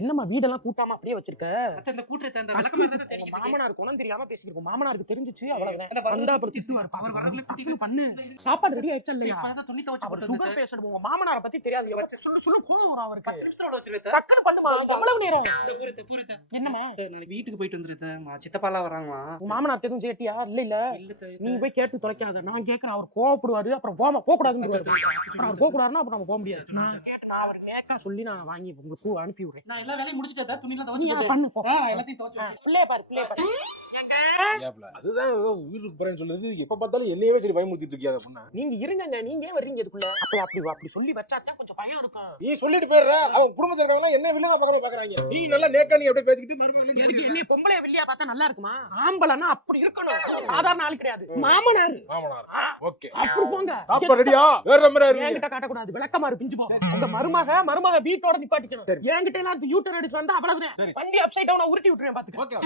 என்னம்மா வீடெல்லாம் கூட்டாம அப்படியே வச்சிருக்க? இந்த கூட்டத்தை அந்த விளக்கமா இருந்தா தெரியும். மாமனார் குணம் தெரியாம பேசிருக்கோம். மாமனாருக்கு தெரிஞ்சிச்சு அவ்வளவுதான். வந்தா அப்புறம் திட்டுவாரு. அவர் வரதுல டக்குனு பண்ணு. சாப்பாடு ரெடி ஆயிடுச்சா இல்லையா? இப்பதான் துணி துவைச்சு அவர் சுகர் பேஷண்ட். உங்க மாமனாரை பத்தி தெரியாது. சொல்ல கோவம் வரும் அவருக்கு. 10 நிமிஷத்துல வச்சிருவேன். டக்குனு பண்ணுமா. எவ்வளவு நேரம்? இந்த பூரித்த என்னம்மா? நான் வீட்டுக்கு போயிட்டு வந்துருந்தேன். சித்தப்பாலாம் வராங்களா? உங்க மாமனார் எதுவும் கேட்டியா? இல்ல நீ போய் கேட்டு தொலைக்காத. நான் கேக்குறேன். அவர் கோவப்படுவாரு. அப்புறம் போக கூடாதுன்னு அப்புறம் அவர் போக கூடாதுன்னா அப்புறம் நம்ம போக முடியாது. நான் கேட்டு நான் அவர் கேட்க சொல்லி நான் வாங்கி உங்க பூ அனுப்பி விடுறேன். நான் எல்லா வேலையும் முடிச்சிட்டேன். துணி எல்லாம் துவைச்சு பண்ணு போ. எல்லாத்தையும் துவைச்சு பிள்ளைய பாரு. அதுதான் ஏதோ வீட்டுக்கு போறேன்னு சொல்லுது. எப்ப பார்த்தாலும் என்னையவே சரி பயமுறுத்திட்டு இருக்கியா பொண்ணா? நீங்க இருங்க. நீங்க ஏன் வர்றீங்க இதுக்குள்ள? அப்படி சொல்லி வச்சாதான் கொஞ்சம் பயம் இருக்கும். நீ சொல்லிட்டு போயிடுற. அவங்க குடும்பத்துல இருக்கவங்க என்ன வில்லங்க பக்கமா பாக்குறாங்க. நீ நல்லா நேக்கா நீ அப்படியே பேசிக்கிட்டு மருமகளே எதுக்கு என்ன பொம்பளைய வெள்ளியா பார்த்தா நல்லா இருக்குமா? ஆம்பளனா அப்படி இருக்கணும். சாதாரண ஆள் கிடையாது. மாமனார். ஓகே அப்படி போங்க. சாப்பாடு ரெடியா? வேற மாதிரி இருக்கு. என்கிட்ட காட்ட கூடாது. விளக்கமாறு பிஞ்சு போ. அந்த மருமக வீட்டோட நிப்பாட்டிக்கணும். என்கிட்ட எல்லாம் யூட்டர் அடிச்சு வந்தா அவ்வளவுதான். வண்டி அப்சைட் டவுனா உருட்டி விட்டுறேன் பாத்துக்க. ஓகே.